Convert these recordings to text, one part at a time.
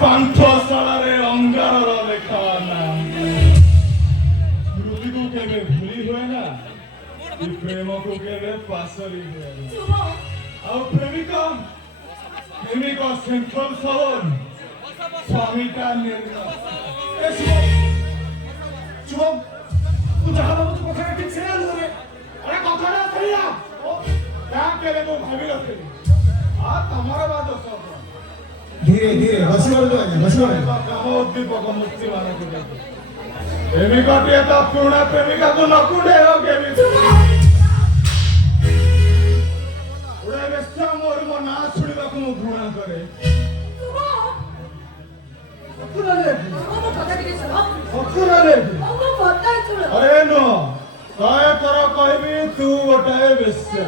ପାନ୍ଥଶାଳାରେ ଅଙ୍ଗାରର ଲେଖା ନା ସ୍ମୃତିକୁ କେବେ ଭୁଲି ହୁଏ ନା ପ୍ରେମକୁ କେବେ ପାସରି ହୁଏ ଆଉ ପ୍ରେମିକ ସେଣ୍ଟ୍ରାଲ ସହର ସ୍ୱାମୀଟା शुभम तू जहां तू कथा ठीक से आलो रे अरे कथा ना थैया क्या केले को भाभी रखे आ तमरा बात दोस्त धीरे धीरे बसिवर काम उद्दीपक मुक्ति माने को प्रेमिका टिए तो पुराना प्रेमिका को नकुडे हो केमी उड़े बेस्ता मोर मो ना सुनिबा को मु घृणा करे अरे नो काय तर कहबी तू गोटे बेस्या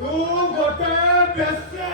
तू गोटे बेस्या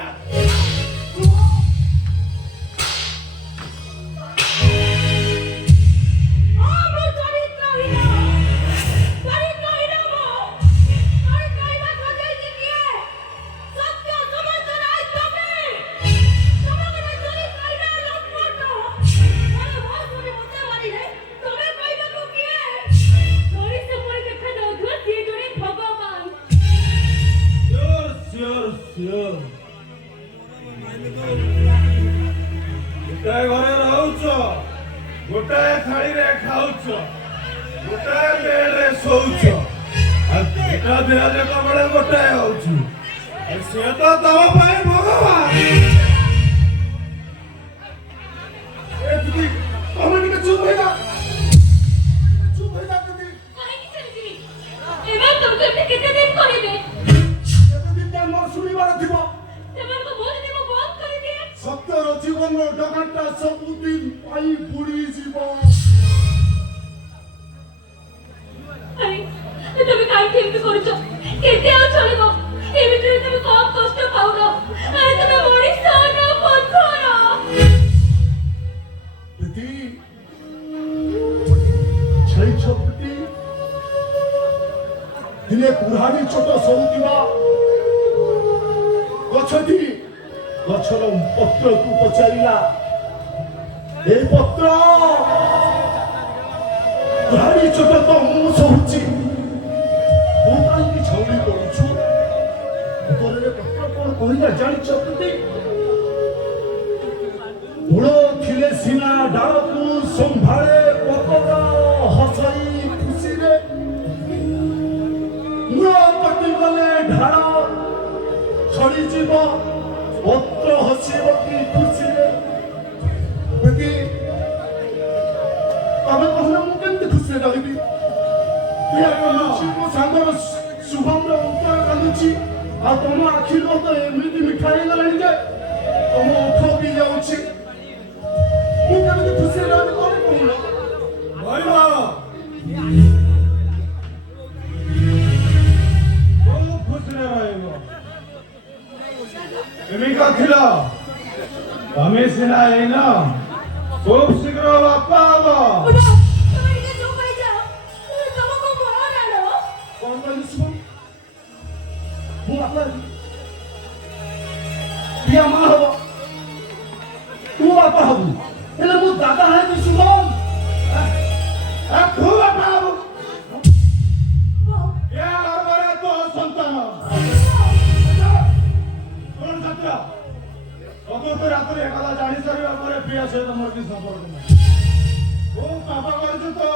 गोटाए घरे रहउछ गोटाए थाली रे खाउछ गोटाए बेड रे सोउछ आ दुटा देह जक बड़े गोटाए होउछ से तो तम पाए भगवान ए तुदी कमेंट के चुप हो जा तुदी काहे की चली जी एबे तुम करके कितने दिन करिबे सत्यर जीवन डगाटा सबुदिन पाई बुड़ी जीवन अरे তুমি কাই কেমতে করছো কেতে আও চলবো এই ভিতরে তুমি কম কষ্ট পাও না আরে তুমি মরিস না পথরা बेटी छई छपटी दिने पुरानी छोट सौतिवा गछती गछर पत्र को पचारिला ए पत्र पुरानी छोट तो मु सोची तू काई छौली करूछु तोरे पत्र कोन कहिला जानि छपटी मुड़ो थिले सिना डालकू संभाळे पतर हसई खुशी रे मुड़ो कटि गले ढाळ छड़ी जीव पत्र हसीब की खुशी रे बेटी तमे कहना मु केमते खुशी रहिबी पिया कांदुची मो सांगर शुभम रे अंतर कांदुची आ तम आखि लो तो एमिति मिठाई गलानी जे तम ओठ भी जाउची मु केमते खुशी रहबी कोने कहना भाईवा ओ खुश रहइबो प्रेमिका थिला तमे सिना एना खूब शीघ्र बापा आबो তুমি কে চুপ হয়ে যাও তুমি তোমাকে বড় নালো कोन कहली शुभम मु आपला पिया मां हबो तू बापा हबु हेले मु दादा है कि शुभम आ खूब बापा आबो या गरबरे तो संतान कोन सत्य तो रात्रि एकला जानी सरिबा परे पिया सहित मोर की संपर्क नहीं ओ पापा करछु तो